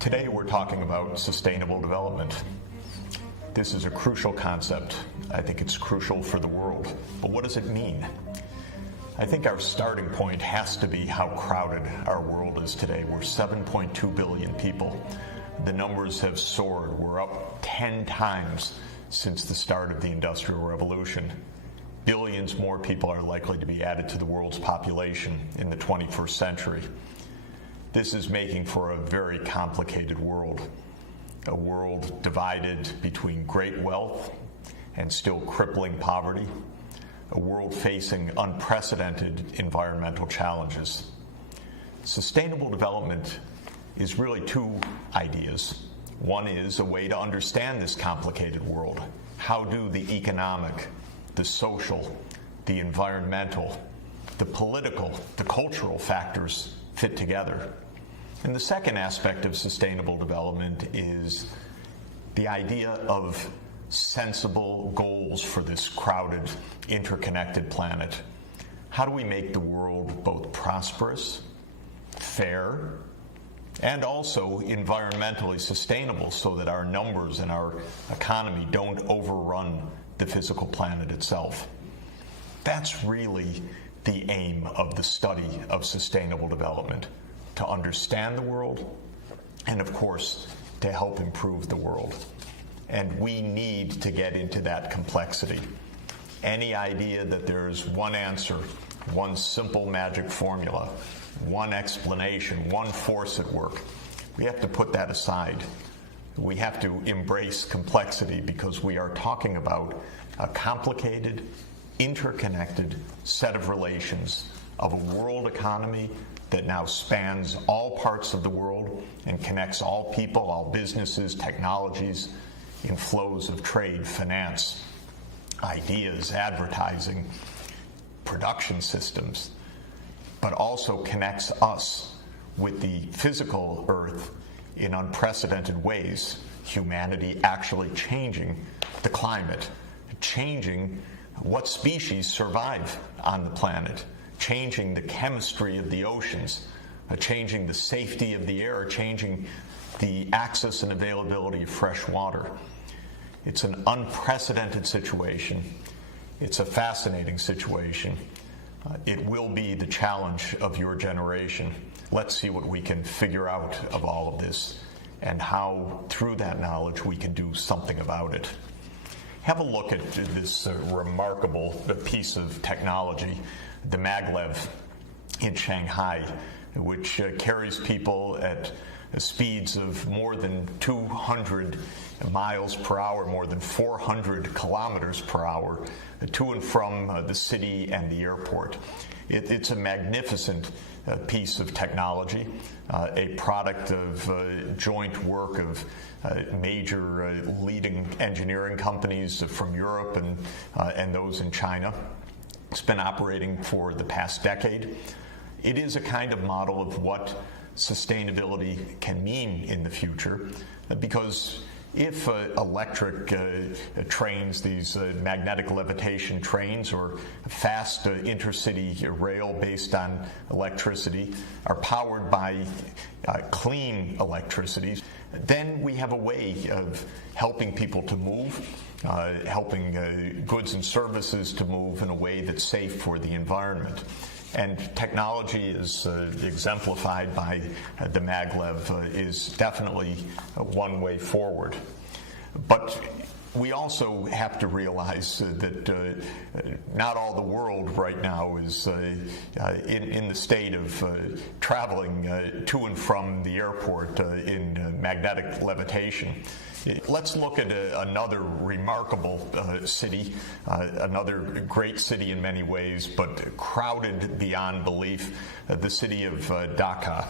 Today we're talking about sustainable development. This is a crucial concept. I think it's crucial for the world. But what does it mean? I think our starting point has to be how crowded our world is today. We're 7.2 billion people. The numbers have soared. We're up 10 times since the start of the Industrial Revolution. Billions more people are likely to be added to the world's population in the 21st century. This is making for a very complicated world, a world divided between great wealth and still crippling poverty, a world facing unprecedented environmental challenges. Sustainable development is really two ideas. One is a way to understand this complicated world. How do the economic, the social, the environmental, the political, the cultural factors fit together? And the second aspect of sustainable development is the idea of sensible goals for this crowded, interconnected planet. How do we make the world both prosperous, fair, and also environmentally sustainable so that our numbers and our economy don't overrun the physical planet itself? That's really the aim of the study of sustainable development, to understand the world and, of course, to help improve the world. And we need to get into that complexity. Any idea that there's one answer, one simple magic formula, one explanation, one force at work, we have to put that aside. We have to embrace complexity because we are talking about a complicated, interconnected set of relations of a world economy that now spans all parts of the world and connects all people, all businesses, technologies, in flows of trade, finance, ideas, advertising, production systems, but also connects us with the physical earth in unprecedented ways. Humanity actually changing the climate, changing what species survive on the planet, changing the chemistry of the oceans, changing the safety of the air, changing the access and availability of fresh water. It's an unprecedented situation. It's a fascinating situation. It will be the challenge of your generation. Let's see what we can figure out of all of this and how, through that knowledge, we can do something about it. Have a look at this remarkable piece of technology, the maglev in Shanghai, which carries people at speeds of more than 200 miles per hour, more than 400 kilometers per hour, to and from the city and the airport. It's a magnificent piece of technology, a product of joint work of major leading engineering companies from Europe and those in China. It's been operating for the past decade. It is a kind of model of what sustainability can mean in the future, because if electric trains, these magnetic levitation trains, or fast intercity rail based on electricity, are powered by clean electricity, then we have a way of helping people to move, helping goods and services to move in a way that's safe for the environment. And technology is exemplified by the maglev is definitely one way forward. But we also have to realize that not all the world right now is in the state of traveling to and from the airport in magnetic levitation. Let's look at another remarkable city, another great city in many ways, but crowded beyond belief, the city of Dhaka.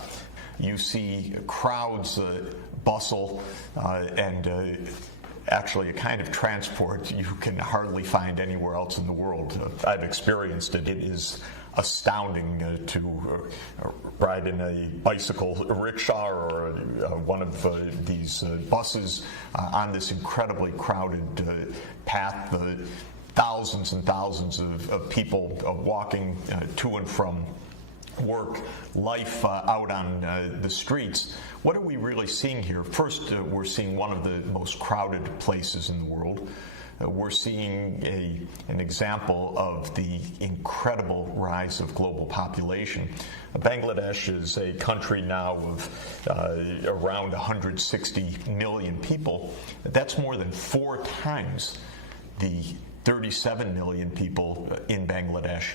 You see crowds, bustle, and actually a kind of transport you can hardly find anywhere else in the world. I've experienced it. It is astounding to ride in a bicycle rickshaw or one of these buses on this incredibly crowded path. thousands and thousands of people walking to and from work, life out on the streets. What are we really seeing here? First, we're seeing one of the most crowded places in the world. We're seeing an example of the incredible rise of global population. Bangladesh is a country now of around 160 million people. That's more than 4 times the 37 million people in Bangladesh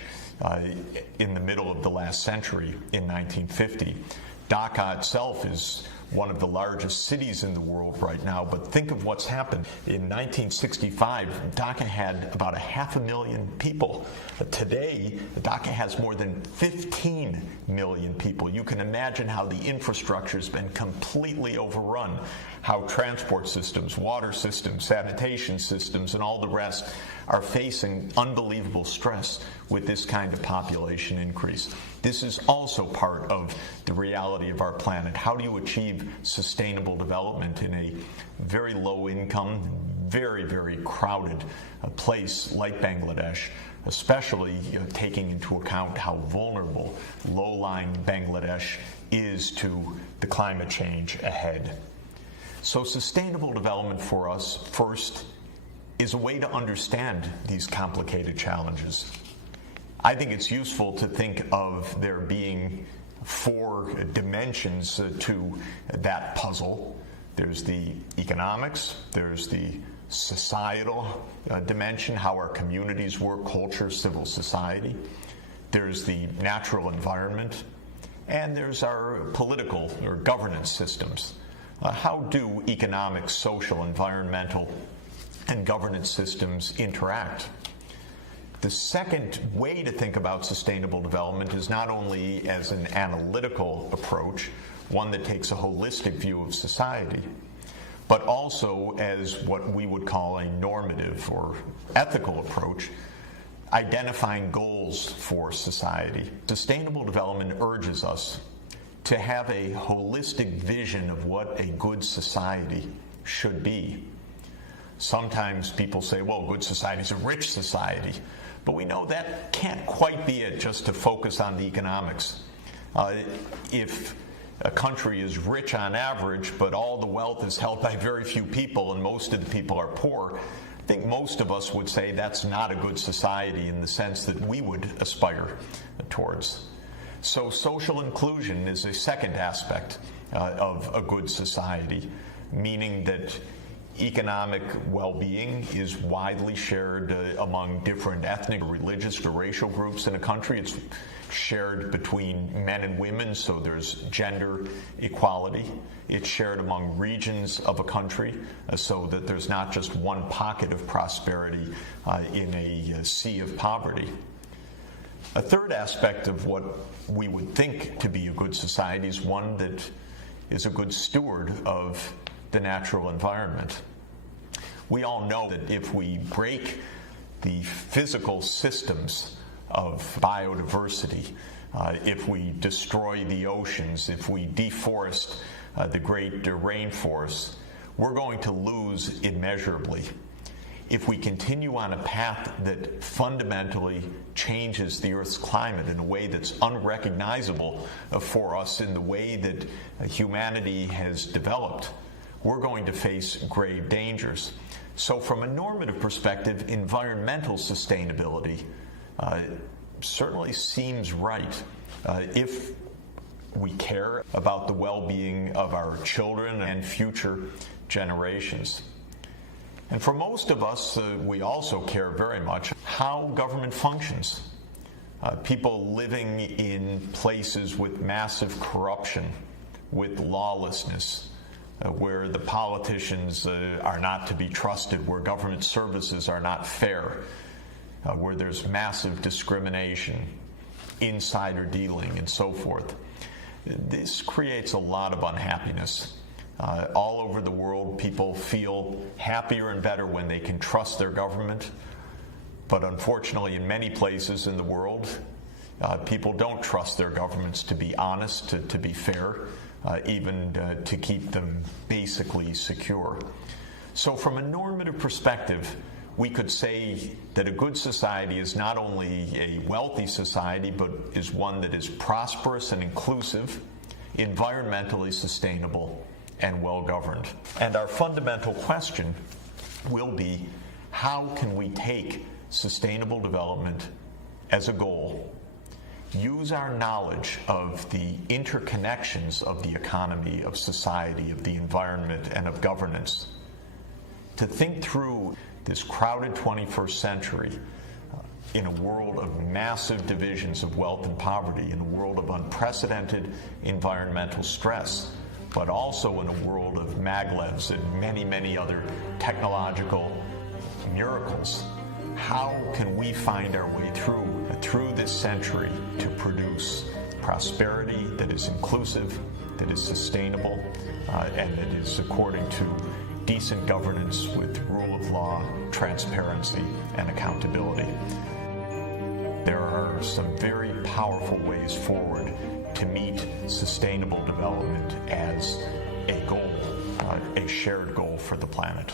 in the middle of the last century in 1950. Dhaka itself is one of the largest cities in the world right now, but think of what's happened. In 1965, Dhaka had about 500,000 people. Today, Dhaka has more than 15 million people. You can imagine how the infrastructure has been completely overrun, how transport systems, water systems, sanitation systems, and all the rest are facing unbelievable stress with this kind of population increase. This is also part of the reality of our planet. How do you achieve sustainable development in a very low income, very, very crowded place like Bangladesh, especially taking into account how vulnerable low-lying Bangladesh is to the climate change ahead? So sustainable development for us, first, is a way to understand these complicated challenges. I think it's useful to think of there being 4 dimensions to that puzzle. There's the economics, there's the societal dimension, how our communities work, culture, civil society. There's the natural environment, and there's our political or governance systems. How do economic, social, environmental, and governance systems interact? The second way to think about sustainable development is not only as an analytical approach, one that takes a holistic view of society, but also as what we would call a normative or ethical approach, identifying goals for society. Sustainable development urges us to have a holistic vision of what a good society should be. Sometimes people say, well, good society is a rich society. But we know that can't quite be it, just to focus on the economics. If a country is rich on average, but all the wealth is held by very few people and most of the people are poor, I think most of us would say that's not a good society in the sense that we would aspire towards. So social inclusion is a second aspect of a good society, meaning that economic well-being is widely shared among different ethnic, religious, or racial groups in a country. It's shared between men and women, so there's gender equality. It's shared among regions of a country, so that there's not just one pocket of prosperity in a sea of poverty. A third aspect of what we would think to be a good society is one that is a good steward of the natural environment. We all know that if we break the physical systems of biodiversity, if we destroy the oceans, if we deforest the great rainforests, we're going to lose immeasurably. If we continue on a path that fundamentally changes the Earth's climate in a way that's unrecognizable for us in the way that humanity has developed, we're going to face grave dangers. So from a normative perspective, environmental sustainability certainly seems right if we care about the well-being of our children and future generations. And for most of us, we also care very much how government functions. People living in places with massive corruption, with lawlessness, where the politicians are not to be trusted, where government services are not fair, where there's massive discrimination, insider dealing, and so forth. This creates a lot of unhappiness. All over the world, people feel happier and better when they can trust their government. But unfortunately, in many places in the world, people don't trust their governments to be honest, to be fair, even to keep them basically secure. So from a normative perspective, We could say that a good society is not only a wealthy society, but is one that is prosperous and inclusive, environmentally sustainable, and well-governed. And our fundamental question will be, how can we take sustainable development as a goal, use our knowledge of the interconnections of the economy, of society, of the environment, and of governance to think through this crowded 21st century in a world of massive divisions of wealth and poverty, in a world of unprecedented environmental stress, but also in a world of maglevs and many, many other technological miracles. How can we find our way through this century to produce prosperity that is inclusive, that is sustainable, and that is according to decent governance with rule of law, transparency, and accountability? There are some very powerful ways forward to meet sustainable development as a goal, a shared goal for the planet.